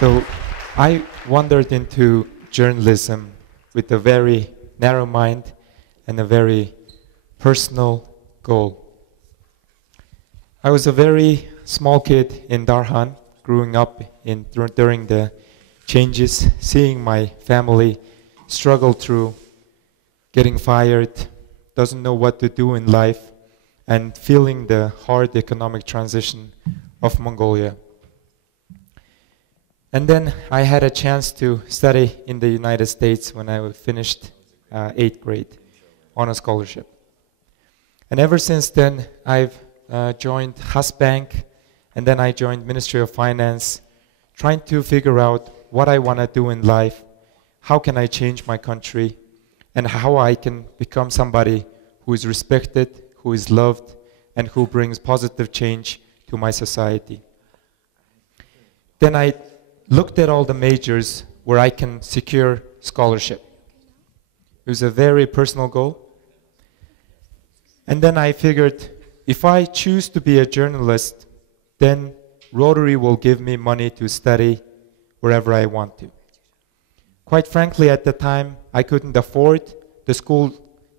So I wandered into journalism with a very narrow mind and a very personal goal. I was a very small kid in Darhan, growing up during the changes, seeing my family struggle through getting fired, doesn't know what to do in life, and feeling the hard economic transition of Mongolia. And then I had a chance to study in the United States when I finished 8th grade on a scholarship. And ever since then, I've joined Bank, and then I joined Ministry of Finance, trying to figure out what I want to do in life, how can I change my country, and how I can become somebody who is respected, who is loved, and who brings positive change to my society. Then I looked at all the majors where I can secure scholarship. It was a very personal goal. And then I figured, if I choose to be a journalist, then Rotary will give me money to study wherever I want to. Quite frankly, at the time, I couldn't afford the school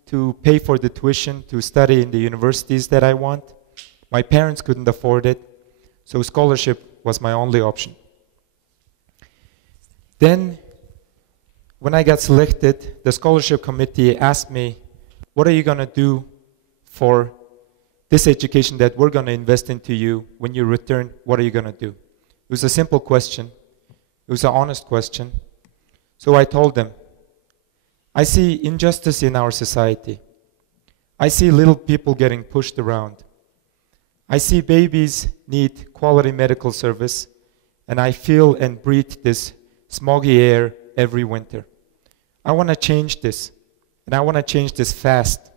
to pay for the tuition to study in the universities that I want. My parents couldn't afford it, so scholarship was my only option. Then, when I got selected, the scholarship committee asked me, what are you going to do for this education that we're going to invest into you? When you return, what are you going to do? It was a simple question. It was an honest question. So I told them, I see injustice in our society. I see little people getting pushed around. I see babies need quality medical service, and I feel and breathe this smoggy air every winter. I want to change this, and I want to change this fast.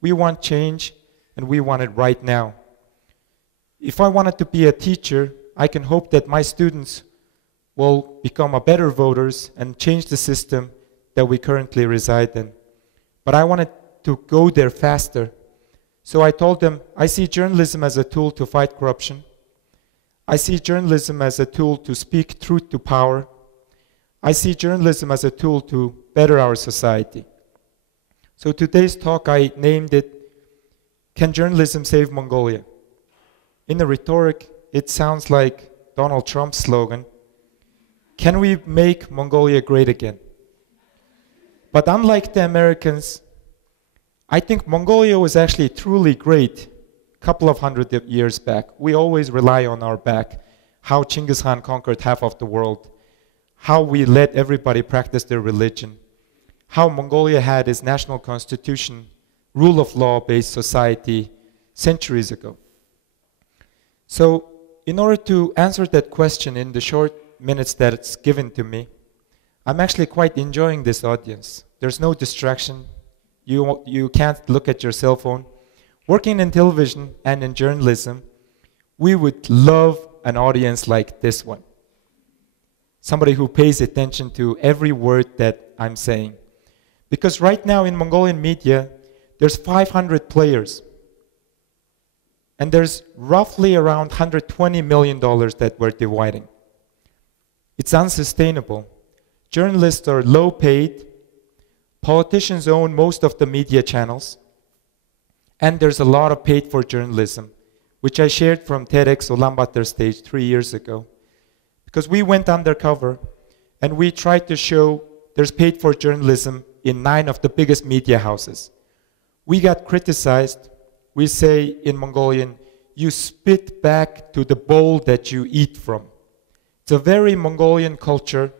We want change, and we want it right now. If I wanted to be a teacher, I can hope that my students will become a better voters and change the system that we currently reside in. But I wanted to go there faster. So I told them, I see journalism as a tool to fight corruption. I see journalism as a tool to speak truth to power. I see journalism as a tool to better our society. So today's talk, I named it, Can Journalism Save Mongolia? In the rhetoric, it sounds like Donald Trump's slogan, can we make Mongolia great again? But unlike the Americans, I think Mongolia was actually truly great a couple of hundred years back. We always rely on our back, how Genghis Khan conquered half of the world, how we let everybody practice their religion, how Mongolia had its national constitution, rule of law-based society centuries ago. So in order to answer that question in the short minutes that it's given to me, I'm actually quite enjoying this audience. There's no distraction. You can't look at your cell phone. Working in television and in journalism, we would love an audience like this one. Somebody who pays attention to every word that I'm saying. Because right now in Mongolian media, there's 500 players. And there's roughly around $120 million that we're dividing. It's unsustainable. Journalists are low paid. Politicians own most of the media channels. And there's a lot of paid for journalism, which I shared from TEDxAmericanSchoolOfUlaanbaatar stage 3 years ago. Because we went undercover and we tried to show there's paid for journalism in 9 of the biggest media houses. We got criticized. We say in Mongolian, you spit back to the bowl that you eat from. It's a very Mongolian cultural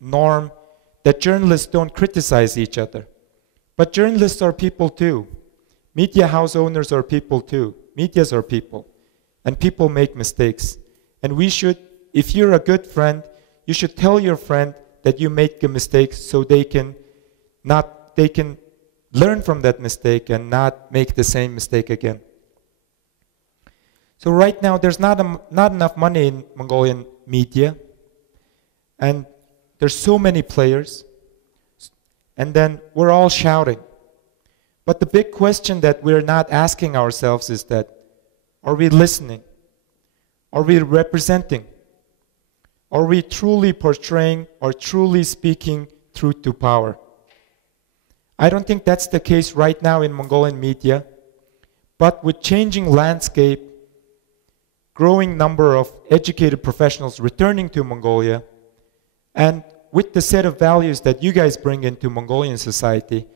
norm that journalists don't criticize each other. But journalists are people too. Media house owners are people too. Medias are people. And people make mistakes. And we should, if you're a good friend, you should tell your friend that you make a mistake so they can learn from that mistake and not make the same mistake again. So right now there's not enough money in Mongolian media, and there's so many players, and then we're all shouting. But the big question that we're not asking ourselves is that, are we listening? Are we representing? Are we truly portraying or truly speaking truth to power? I don't think that's the case right now in Mongolian media, but with changing landscape, growing number of educated professionals returning to Mongolia, and with the set of values that you guys bring into Mongolian society,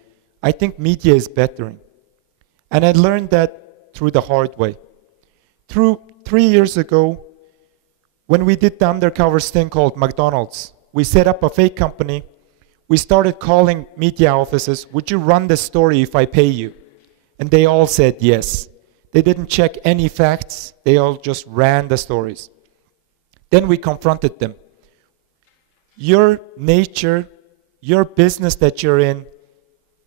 I think media is bettering. And I learned that through the hard way. 3 years ago, when we did the undercover sting called McDonald's, we set up a fake company. We started calling media offices, would you run the story if I pay you? And they all said yes. They didn't check any facts, they all just ran the stories. Then we confronted them. Your nature, your business that you're in,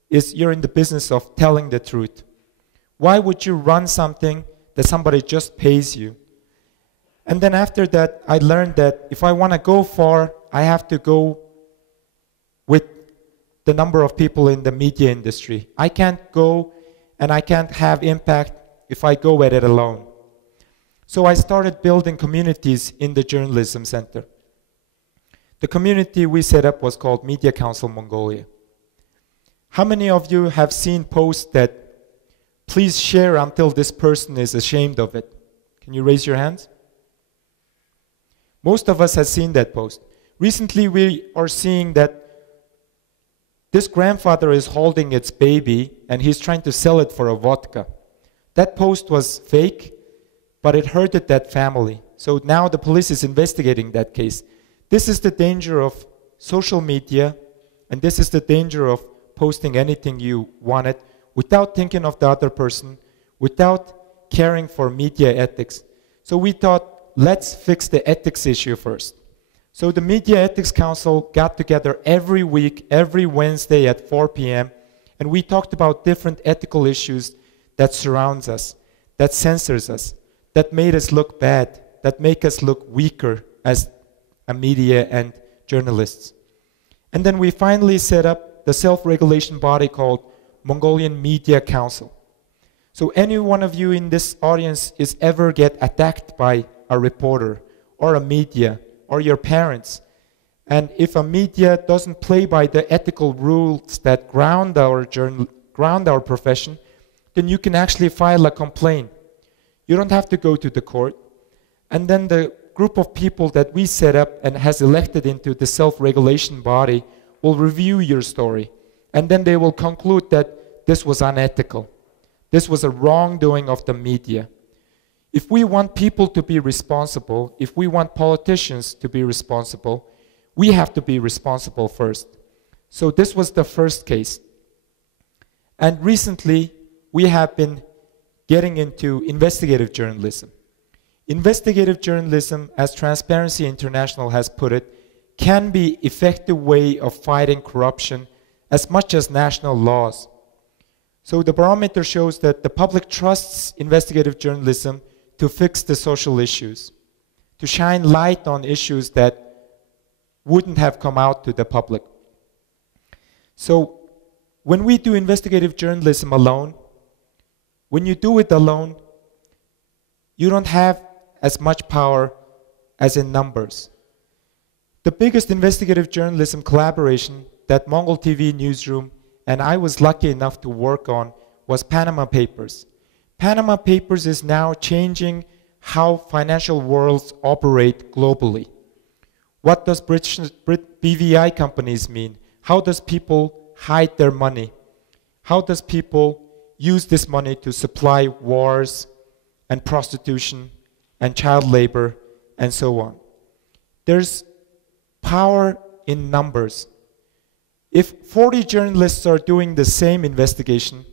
is you're in the business of telling the truth. Why would you run something that somebody just pays you? And then after that, I learned that if I want to go far, I have to go with the number of people in the media industry. I can't go and I can't have impact if I go at it alone. So I started building communities in the journalism center. The community we set up was called Media Council of Mongolia. How many of you have seen posts that, please share until this person is ashamed of it? Can you raise your hands? Most of us have seen that post. Recently we are seeing that this grandfather is holding its baby and he's trying to sell it for a vodka. That post was fake, but it hurted that family. So now the police is investigating that case. This is the danger of social media, and this is the danger of posting anything you wanted without thinking of the other person, without caring for media ethics. So we thought, let's fix the ethics issue first. So the Media Ethics Council got together every week, every Wednesday at 4 p.m., and we talked about different ethical issues that surrounds us, that censors us, that made us look bad, that make us look weaker as a media and journalists. And then we finally set up the self-regulation body called Mongolian Media Council. So any one of you in this audience is ever get attacked by a reporter or a media or your parents, and if a media doesn't play by the ethical rules that ground our profession, then you can actually file a complaint. You don't have to go to the court. And then the group of people that we set up and has elected into the self-regulation body will review your story. And then they will conclude that this was unethical. This was a wrongdoing of the media. If we want people to be responsible, if we want politicians to be responsible, we have to be responsible first. So this was the first case. And recently, we have been getting into investigative journalism. Investigative journalism, as Transparency International has put it, can be an effective way of fighting corruption as much as national laws. So the barometer shows that the public trusts investigative journalism to fix the social issues, to shine light on issues that wouldn't have come out to the public. So when we do investigative journalism alone, when you do it alone, you don't have as much power as in numbers. The biggest investigative journalism collaboration that MongolTV newsroom and I was lucky enough to work on was Panama Papers. Panama Papers is now changing how financial worlds operate globally. What does BVI companies mean? How does people hide their money? How does people use this money to supply wars and prostitution and child labor and so on? There's power in numbers. If 40 journalists are doing the same investigation,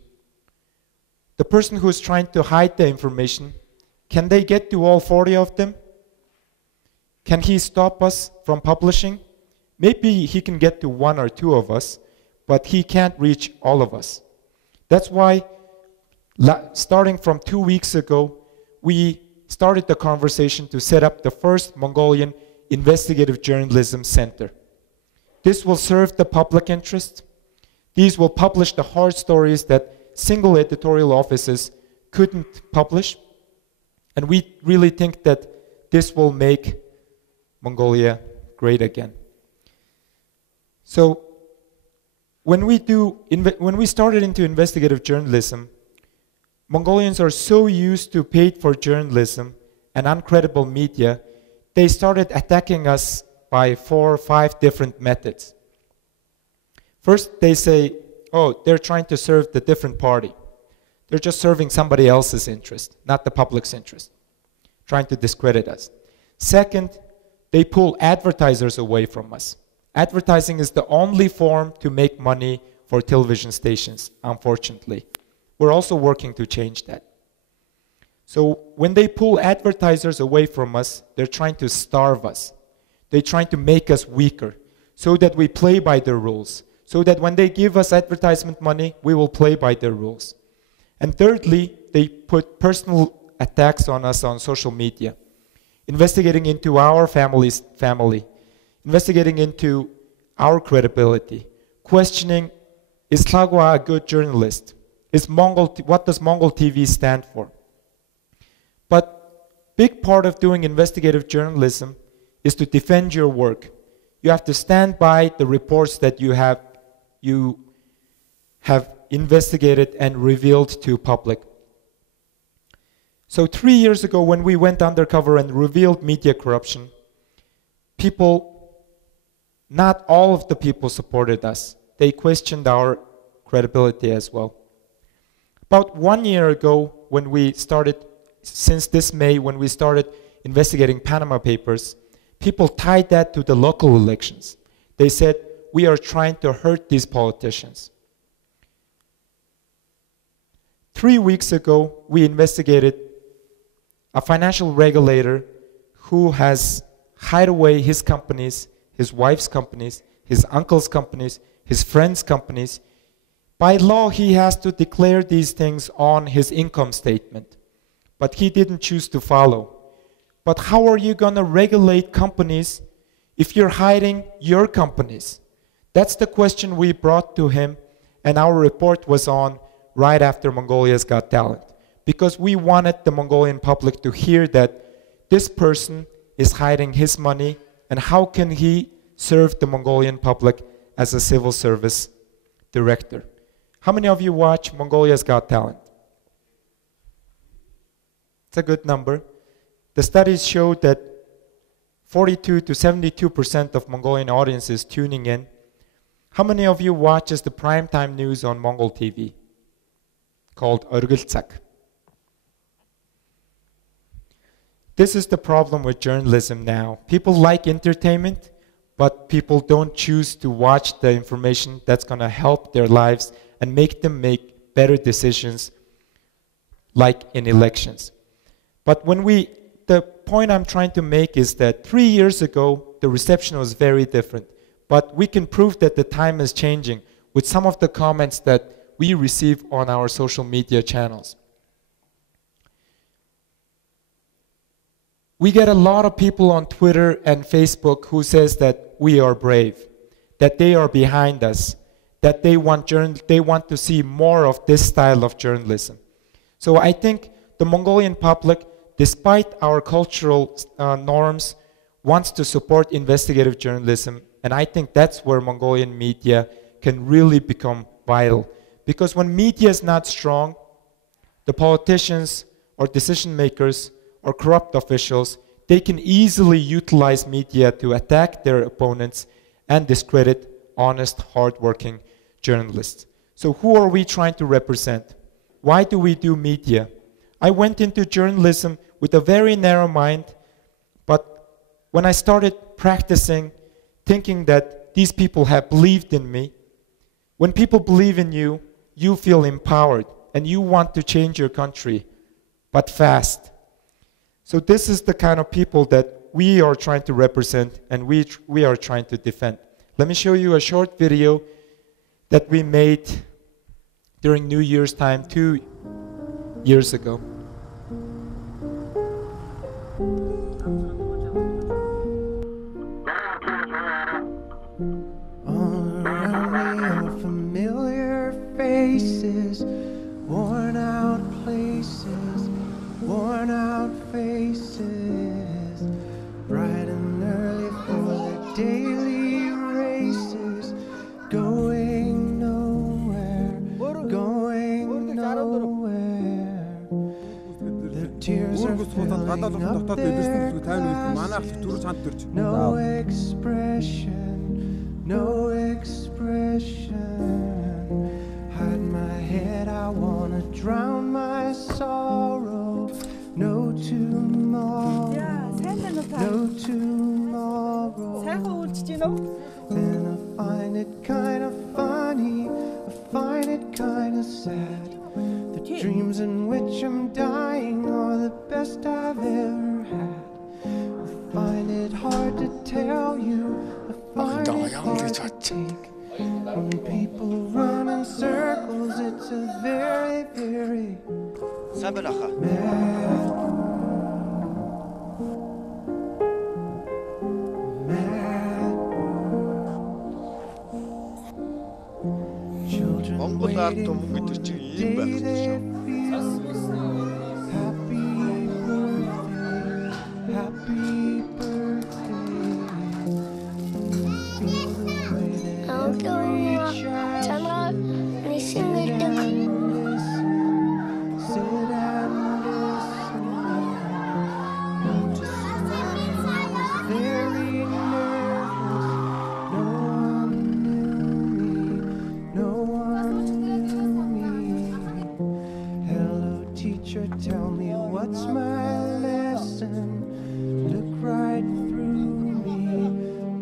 the person who is trying to hide the information, can they get to all 40 of them? Can he stop us from publishing? Maybe he can get to 1 or 2 of us, but he can't reach all of us. That's why, starting from 2 weeks ago, we started the conversation to set up the first Mongolian Investigative Journalism Center. This will serve the public interest. These will publish the hard stories that single editorial offices couldn't publish. And we really think that this will make Mongolia great again. So when we started into investigative journalism, Mongolians are so used to paid for journalism and uncredible media, they started attacking us by 4 or 5 different methods. First, they say, oh, they're trying to serve the different party. They're just serving somebody else's interest, not the public's interest, trying to discredit us. Second, they pull advertisers away from us. Advertising is the only form to make money for television stations, unfortunately. We're also working to change that. So when they pull advertisers away from us, they're trying to starve us. They're trying to make us weaker so that we play by their rules. So that when they give us advertisement money, we will play by their rules. And thirdly, they put personal attacks on us on social media, investigating into our family, investigating into our credibility, questioning, is Lkhagva a good journalist? What does MongolTV stand for? But big part of doing investigative journalism is to defend your work. You have to stand by the reports that you have investigated and revealed to public. So 3 years ago, when we went undercover and revealed media corruption, not all of the people supported us. They questioned our credibility as well. About 1 year ago, when we started, since this May, when we started investigating Panama Papers, people tied that to the local elections. They said, we are trying to hurt these politicians. 3 weeks ago, we investigated a financial regulator who has hid away his companies, his wife's companies, his uncle's companies, his friends' companies. By law, he has to declare these things on his income statement, but he didn't choose to follow. But how are you going to regulate companies if you're hiding your companies? That's the question we brought to him, and our report was on right after Mongolia's Got Talent, because we wanted the Mongolian public to hear that this person is hiding his money, and how can he serve the Mongolian public as a civil service director. How many of you watch Mongolia's Got Talent? It's a good number. The studies show that 42 to 72% of Mongolian audiences tuning in. How many of you watches the primetime news on MongolTV called Örgültsak? This is the problem with journalism now. People like entertainment, but people don't choose to watch the information that's going to help their lives and make them make better decisions, like in elections. But the point I'm trying to make is that 3 years ago, the reception was very different. But we can prove that the time is changing with some of the comments that we receive on our social media channels. We get a lot of people on Twitter and Facebook who says that we are brave, that they are behind us, that they want to see more of this style of journalism. So I think the Mongolian public, despite our cultural norms, wants to support investigative journalism, and I think that's where Mongolian media can really become vital. Because when media is not strong, the politicians or decision makers or corrupt officials, they can easily utilize media to attack their opponents and discredit honest, hardworking journalists. So who are we trying to represent? Why do we do media? I went into journalism with a very narrow mind, but when I started practicing, thinking that these people have believed in me, when people believe in you, you feel empowered and you want to change your country, but fast. So this is the kind of people that we are trying to represent and we are trying to defend. Let me show you a short video that we made during New Year's time 2 years ago. All around me are familiar faces, worn out places, worn out faces, bright and early daily races, going nowhere, going nowhere. The tears are filling up their glasses. No expression, no expression. Hide my head, I wanna drown my sorrow. No tomorrow, no tomorrow. And I find it kind of funny, I find it kind of sad. The dreams in which I'm dying are the best I've ever had. I find it hard to tell you, I find it hard to take. When people run in circles, it's a very, very mad world. Children waiting for the day they feel happy birthday, happy birthday. Feel the way that every child should sit and listen, sit and listen. Notice when I was very nervous, no one knew me, no one knew me. Hello teacher, tell me what's my lesson. Look right through me,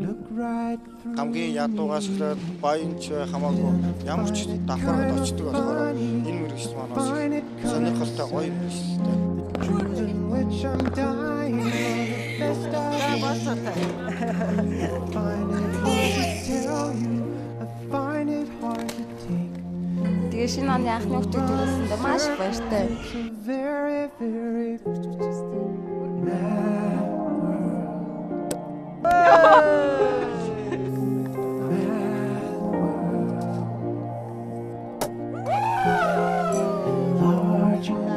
look right through me. Хамгийн ядуугаас эхлээд баянч хамаагүй ямар ч давхарт очдөг болохоор энэ мэрэгч маань бас сонирхолтой гоё мэрэгчтэй. Dreams in which I'm dying are the best I find it hard to tell you, I find it hard to take. Тэгээ шинэ оны анхны хөтөлбөрөөсөндөө маш их баяртай. It's a very, very mad world. Large and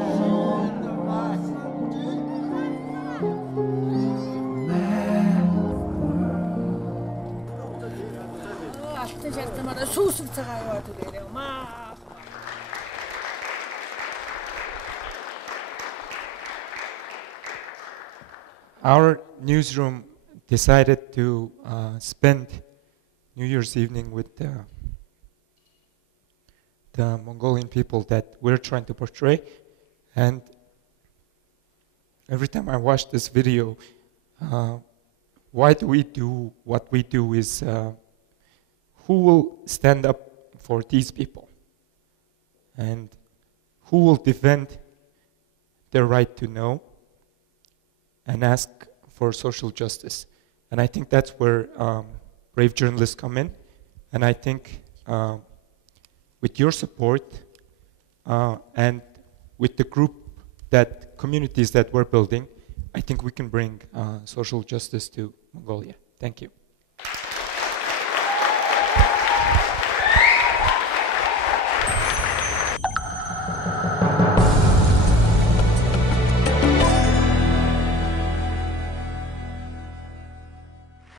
Our newsroom decided to spend New Year's evening with the Mongolian people that we're trying to portray. And every time I watch this video, why do we do what we do is who will stand up for these people? And who will defend their right to know and ask for social justice? And I think that's where brave journalists come in. And I think with your support and with the communities that we're building, I think we can bring social justice to Mongolia. Thank you.